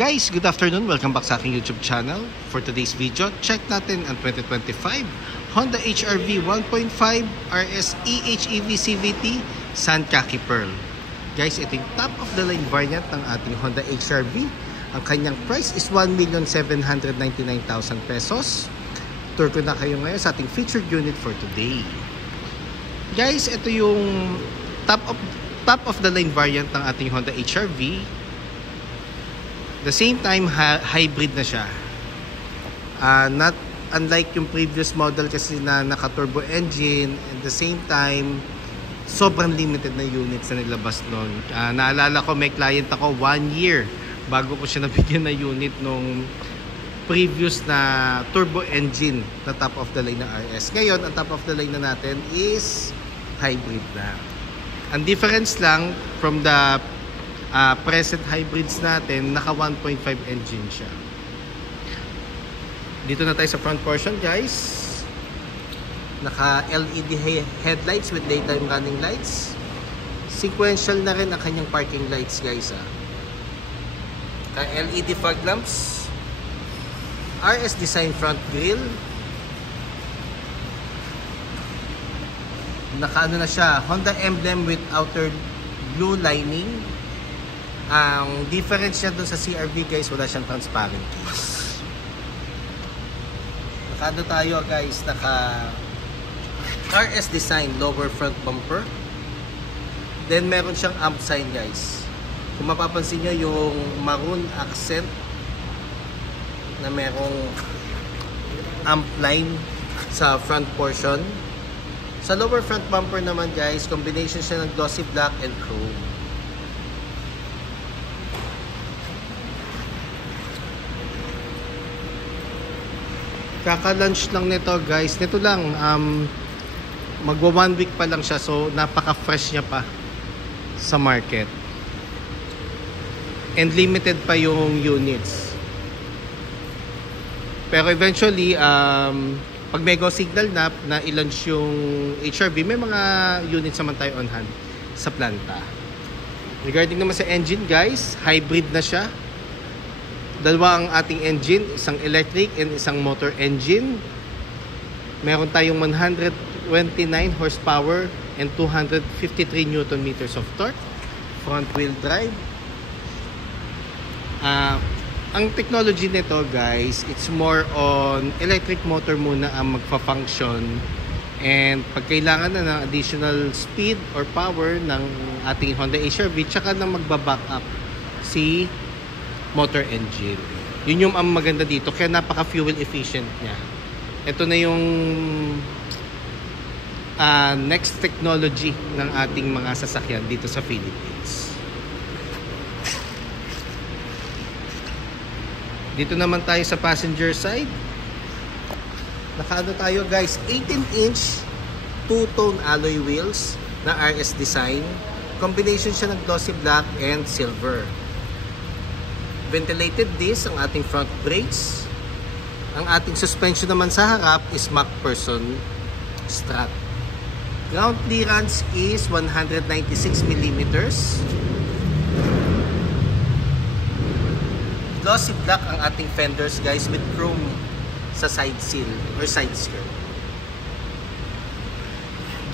Guys, good afternoon. Welcome back sa aking YouTube channel. For today's video, check natin ang 2025 Honda HR-V 1.5 RS eHEV CVT Sun Khaki Pearl. Guys, ito yung top of the line variant ng ating Honda HR-V. Ang kanyang price is 1,799,000 pesos. Tour ko na kayo ngayon sa ating featured unit for today. Guys, ito yung top of the line variant ng ating Honda HR-V. The same time, hybrid na siya. Not unlike yung previous model kasi na naka-turbo engine. At the same time, sobrang limited na units na nilabas nun. Naalala ko, may client ako 1 year bago ko siya nabigyan na unit nung previous na turbo engine na top of the line na RS. Ngayon, ang top of the line na natin is hybrid na. Ang difference lang from the present hybrids natin, naka 1.5 engine siya. Dito na tayo sa front portion, guys. Naka LED headlights with daytime running lights. Sequential na rin ang kanyang parking lights, guys. Naka LED fog lamps. RS design front grille. Naka ano na siya, Honda emblem with outer blue lining. Ang difference niya dun sa CR-V, guys, wala siyang transparent case. Nakado tayo, guys, naka RS design lower front bumper. Then meron siyang amp sign, guys. Kung mapapansin nyo yung maroon accent na merong amp line sa front portion. Sa lower front bumper naman, guys, combination siya ng glossy black and chrome. Kaka-launch lang nito, guys. Nito lang, magwa 1 week pa lang siya. So, napaka-fresh niya pa sa market. And limited pa yung units. Pero eventually, pag may go signal na i-launch yung HR-V, may mga units naman tayo on hand sa planta. Regarding naman sa engine, guys, hybrid na siya. Dalawa ang ating engine, isang electric and isang motor engine. Meron tayong 129 horsepower and 253 Newton meters of torque. Front wheel drive. Ang technology nito, guys, it's more on electric motor muna ang magpa-function. And pag kailangan na ng additional speed or power ng ating Honda HR-V, tsaka na magbaback up si motor engine. Yun yung ang maganda dito, kaya napaka fuel efficient niya. Ito na yung next technology ng ating mga sasakyan dito sa Philippines. Dito naman tayo sa passenger side. Nakaano tayo, guys, 18-inch two-tone alloy wheels na RS design. Combination siya ng glossy black and silver. Ventilated disc ang ating front brakes. Ang ating suspension naman sa harap is MacPherson strut. Ground clearance is 196 mm. Glossy black ang ating fenders, guys, with chrome sa side seal or side skirt.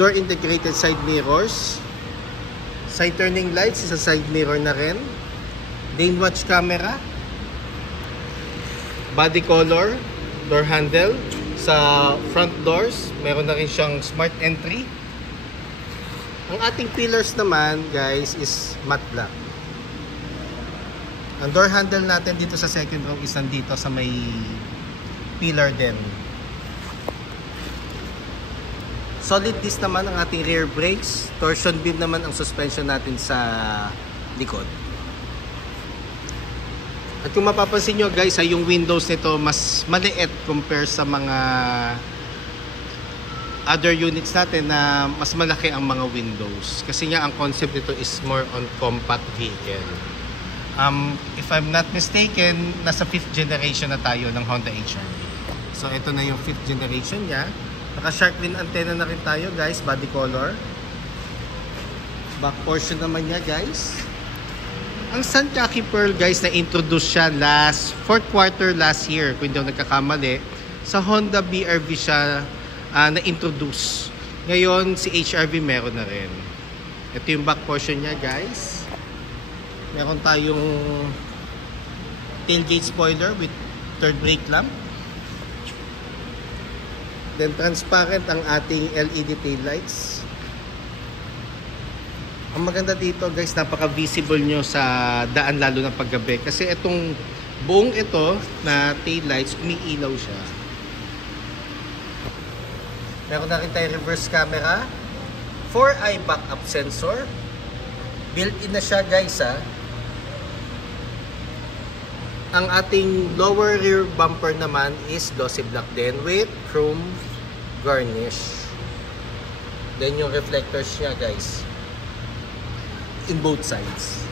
Door integrated side mirrors. Side turning lights is a side mirror na rin. Lane watch camera, body color, door handle. Sa front doors, meron na rin siyang smart entry. Ang ating pillars naman, guys, is matte black. Ang door handle natin dito sa second row is nandito sa may pillar din. Solid disc naman ang ating rear brakes. Torsion beam naman ang suspension natin sa likod. At kung mapapansin nyo, guys, yung windows nito mas maliit compare sa mga other units natin na mas malaki ang mga windows. Kasi nga ang concept nito is more on compact vehicle. If I'm not mistaken, nasa 5th generation na tayo ng Honda HR-V. So ito na yung 5th generation niya. Naka shark fin antenna na rin tayo, guys, body color. Back portion naman niya, guys. Ang Sankaki Pearl guys, na-introduce siya fourth quarter last year, kung hindi ako nagkakamali. Sa Honda BRV siya na-introduce. Ngayon, si HRV meron na rin. Ito yung back portion niya guys. Meron tayong tailgate spoiler with third brake lamp. Then transparent ang ating LED tail lights. Ang maganda dito guys, napaka-visible nyo sa daan lalo na paggabi. Kasi itong buong ito na tail lights, umiilaw siya. Meron na rin tayong reverse camera. 4-eye backup sensor. Built-in na siya guys ha. Ang ating lower rear bumper naman is glossy black din with chrome garnish. Then yung reflectors niya guys, in both sides.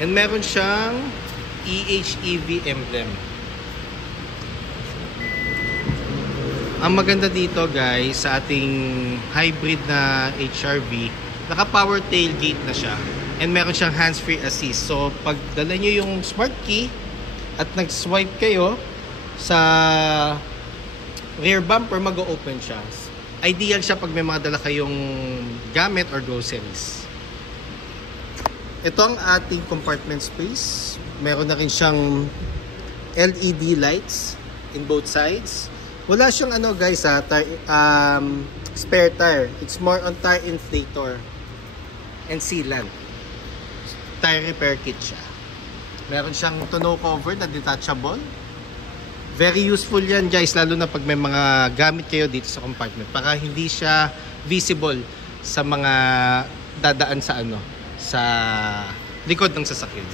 And meron siyang EHEV emblem. Ang maganda dito guys sa ating hybrid na HRV, naka-power tailgate na siya. And meron siyang hands-free assist. So, pag dala nyo yung smart key at nag-swipe kayo sa rear bumper, mag-open siya. Ideal siya pag may mga dala kayong gamit or groceries. Ito ang ating compartment space. Meron na rin siyang LED lights in both sides. Wala siyang ano guys spare tire. It's more on tire inflator and sealant. Tire repair kit siya. Meron siyang tonneau cover na detachable. Very useful yan guys, lalo na pag may mga gamit kayo dito sa compartment para hindi siya visible sa mga dadaan sa likod ng sasakyan.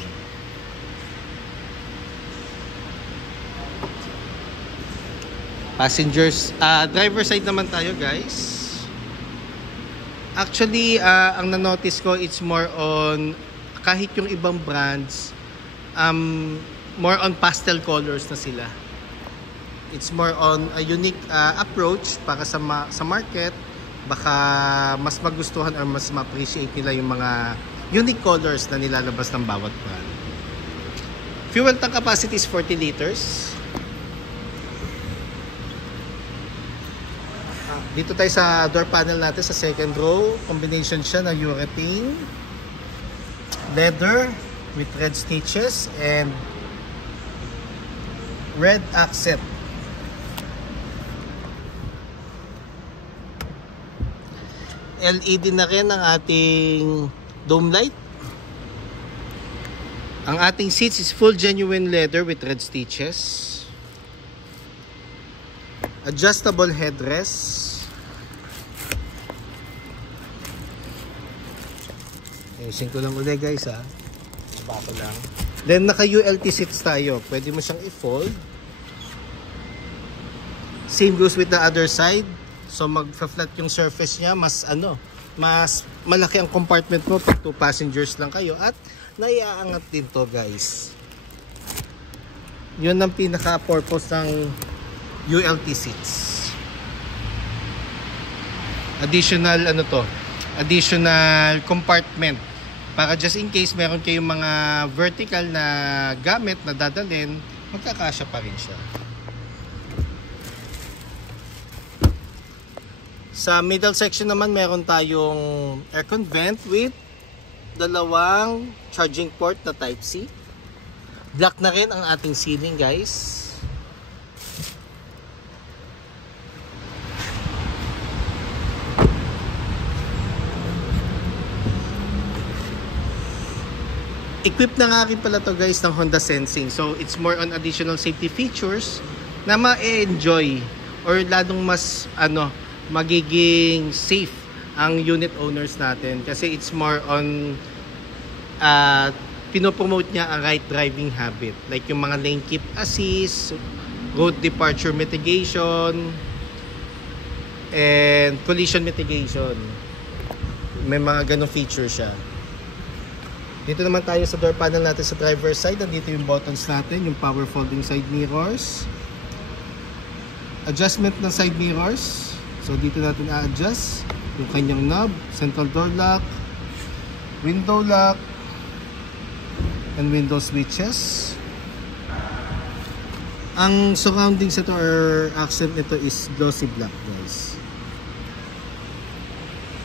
Passengers, driver side naman tayo guys. Actually, ang na-notice ko, it's more on kahit yung ibang brands, more on pastel colors na sila. It's more on a unique approach para sa market. Baka mas magustuhan or mas ma-appreciate nila yung mga unique colors na nilalabas ng bawat brand. Fuel tank capacity is 40 liters. Dito tayo sa door panel natin sa second row. Combination siya na urethane, leather with red stitches and red accent. LED na rin ang ating dome light. Ang ating seats is full genuine leather with red stitches. Adjustable headrest. Ayusin ko lang ulit guys ha. Bako lang. Then naka ULT seats tayo. Pwede mo siyang i-fold. Same goes with the other side. So mag-flat yung surface niya, mas malaki ang compartment mo pag 2 passengers lang kayo at naiaangat din to guys. Yun ang pinaka-purpose ng ULT seats. Additional additional compartment para just in case meron kayong mga vertical na gamit na dadalhin, magkakasya pa rin siya. Sa middle section naman meron tayong aircon vent with dalawang charging port na Type-C. Black na rin ang ating ceiling guys. Equipped na nga rin pala to guys ng Honda Sensing. So it's more on additional safety features na ma-enjoy or lalong mas magiging safe ang unit owners natin kasi it's more on pinopromote niya ang right driving habit like yung mga lane keep assist, road departure mitigation and collision mitigation. May mga ganong feature siya. Dito naman tayo sa door panel natin sa driver's side. Nandito yung buttons natin, yung power folding side mirrors, adjustment ng side mirrors. So dito natin a-adjust yung kanyang knob, central door lock, window lock, and window switches. Ang surroundings ito or accent nito is glossy black, guys.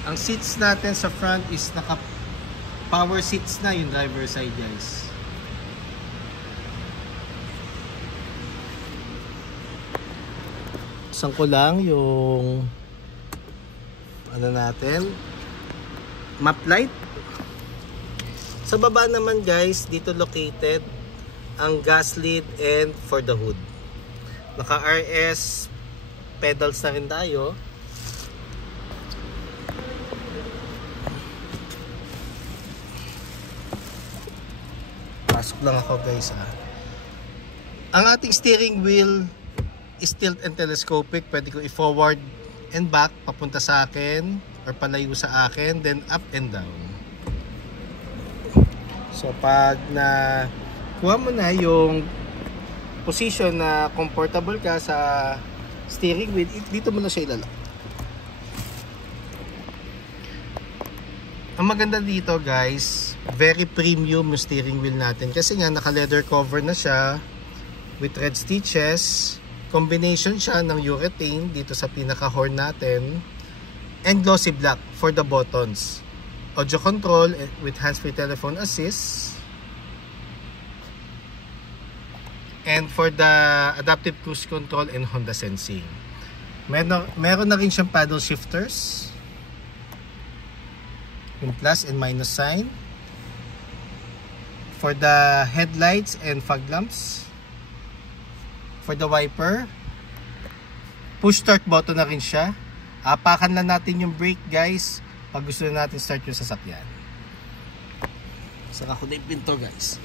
Ang seats natin sa front is naka power seats na yung driver side, guys. Isang ko lang yung ano natin, map light. Sa baba naman, guys, dito located ang gas lid and for the hood. Naka RS pedals na rin tayo. Pasok lang ako, guys, ha. Ang ating steering wheel is tilt and telescopic. Pwede ko i-forward and back papunta sa akin or palayo sa akin, then up and down. So pag na kuha mo na yung position na comfortable ka sa steering wheel, dito mo na siya ilalak. Ang maganda dito, guys, very premium yung steering wheel natin kasi nga naka leather cover na siya with red stitches. Combination siya ng urethane dito sa pinaka horn natin and glossy black for the buttons. Audio control with hands-free telephone assist. And for the adaptive cruise control and Honda Sensing. Meron na rin siyang paddle shifters. Yung plus and minus sign. For the headlights and fog lamps. For the wiper. Push start button na rin siya. Apakan lang natin yung brake, guys, pag gusto na natin start yung sasakyan. Saka ko na yung pinto, guys.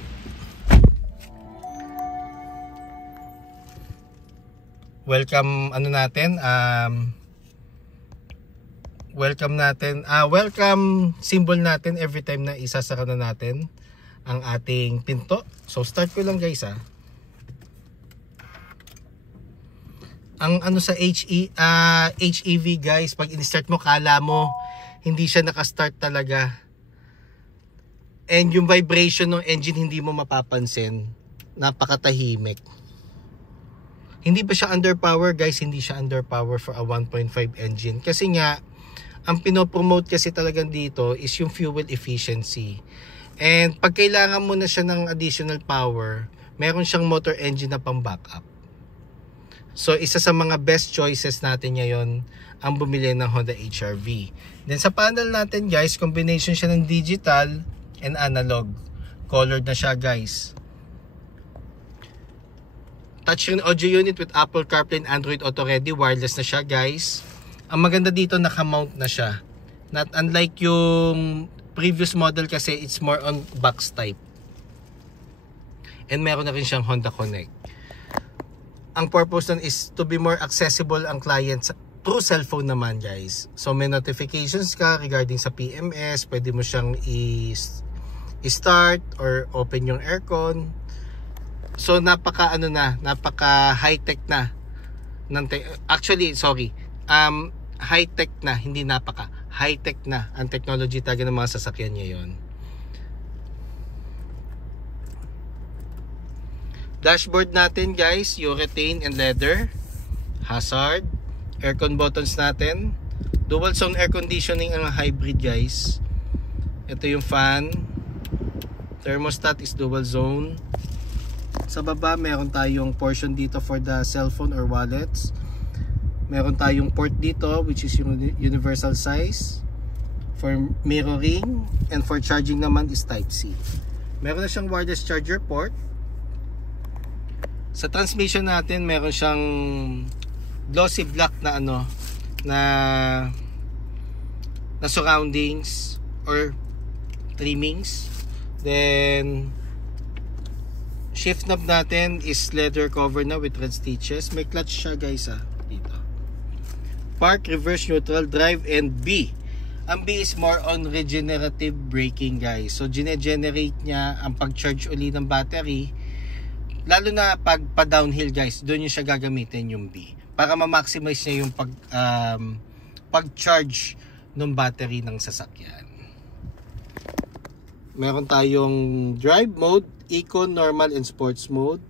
Welcome welcome symbol natin every time na isasara na natin ang ating pinto. So start ko lang, guys, ha. Ang ano sa HEV, guys, pag in-start mo kala mo hindi siya naka-start talaga. And yung vibration ng engine hindi mo mapapansin. Napakatahimik. Hindi pa siya underpower, guys, hindi siya underpower for a 1.5 engine. Kasi nga, ang pinopromote kasi talagang dito is yung fuel efficiency. And pag kailangan mo na siya ng additional power, meron siyang motor engine na pang backup. So, isa sa mga best choices natin ngayon ang bumili ng Honda HR-V. Then sa panel natin, guys, combination siya ng digital and analog. Colored na siya, guys. Touchscreen audio unit with Apple CarPlay and Android Auto Ready. Wireless na siya, guys. Ang maganda dito, naka-mount na siya. Not unlike yung previous model kasi it's more on box type. And meron na rin siyang Honda Connect. Ang purpose nun is to be more accessible ang clients through cellphone naman, guys. So may notifications ka regarding sa PMS. Pwede mo siyang i-start or open yung aircon. So napaka high-tech na. High-tech na, hindi high-tech na ang technology talaga ng mga sasakyan ngayon. Dashboard natin, guys, urethane and leather. Hazard. Aircon buttons natin. Dual zone air conditioning ang hybrid, guys. Ito yung fan. Thermostat is dual zone. Sa baba, meron tayong portion dito for the cellphone or wallets. Meron tayong port dito, which is yung universal size. For mirroring. And for charging naman is Type-C. Meron na siyang wireless charger port. Sa transmission natin, meron siyang glossy black na na surroundings or trimmings. Then shift knob natin is leather cover na with red stitches. May clutch siya, guys, dito. Park, reverse, neutral, drive, and B. Ang B is more on regenerative braking, guys. So gene-generate niya ang pag-charge uli ng battery. Lalo na pag pa-downhill, guys, doon yung siya gagamitin yung B. Para ma-maximize niya yung pag-charge ng battery ng sasakyan. Meron tayong drive mode, eco, normal, and sports mode.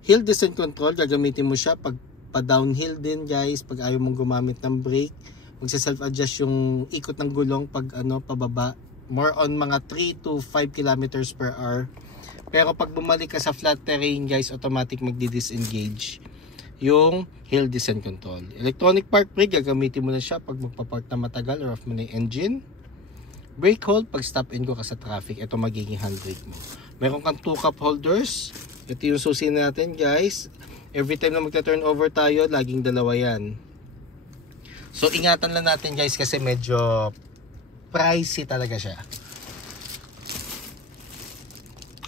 Hill descent control, gagamitin mo siya pag pa-downhill din guys, pag ayaw mong gumamit ng brake. Magsa-self-adjust yung ikot ng gulong pag pababa. More on mga 3 to 5 kilometers per hour. Pero pag bumalik ka sa flat terrain guys, automatic magdi-disengage yung hill descent control. Electronic park brake, gagamitin mo na siya pag magpa-park na matagal or off mo na yung engine. Brake hold, pag stop and go ka sa traffic, ito magiging handbrake mo. Meron kang 2 cup holders. Ito yung susi natin guys. Every time na magta-turn over tayo, laging dalawa yan. So ingatan lang natin guys kasi medyo pricey talaga siya.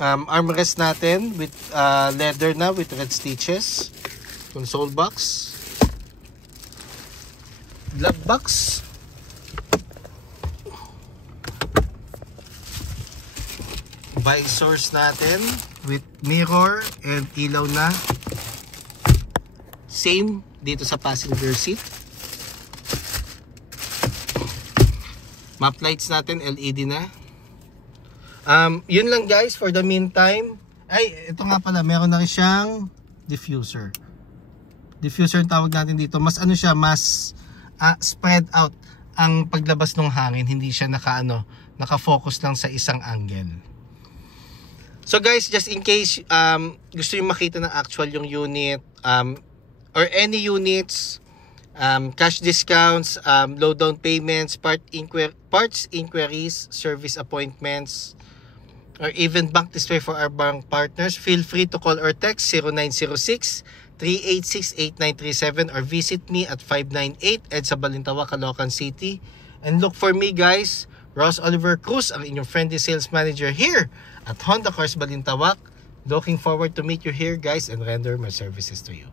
Armrest natin with leather na with red stitches. Console box, glove box, visors natin with mirror and ilaw na. Same dito sa passenger seat. Map lights natin LED na. Yun lang guys for the meantime. Ay, ito nga pala, meron na rin siyang diffuser. Diffuser ang tawag natin dito. Mas mas spread out ang paglabas ng hangin. Hindi siya naka-focus lang sa isang angle. So guys, just in case gusto niyo makita ng actual yung unit or any units, cash discounts, low down payments, parts inquiries, service appointments, or even bank display for our bank partners, feel free to call or text 0906-386-8937 or visit me at 598 EDSA Balintawak, Caloocan City. And look for me guys, Ross Oliver Cruz, ang inyong friendly sales manager here at Honda Cars Balintawak. Looking forward to meet you here guys and render my services to you.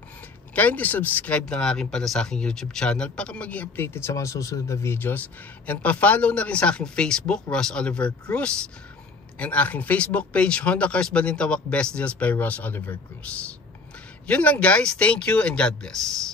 Kindly subscribe na nga rin pala sa aking YouTube channel para maging updated sa mga susunod na videos. And pa-follow na rin sa aking Facebook, Ross Oliver Cruz. And aking Facebook page, Honda Cars Balintawak Best Deals by Ross Oliver Cruz. Yun lang guys. Thank you and God bless.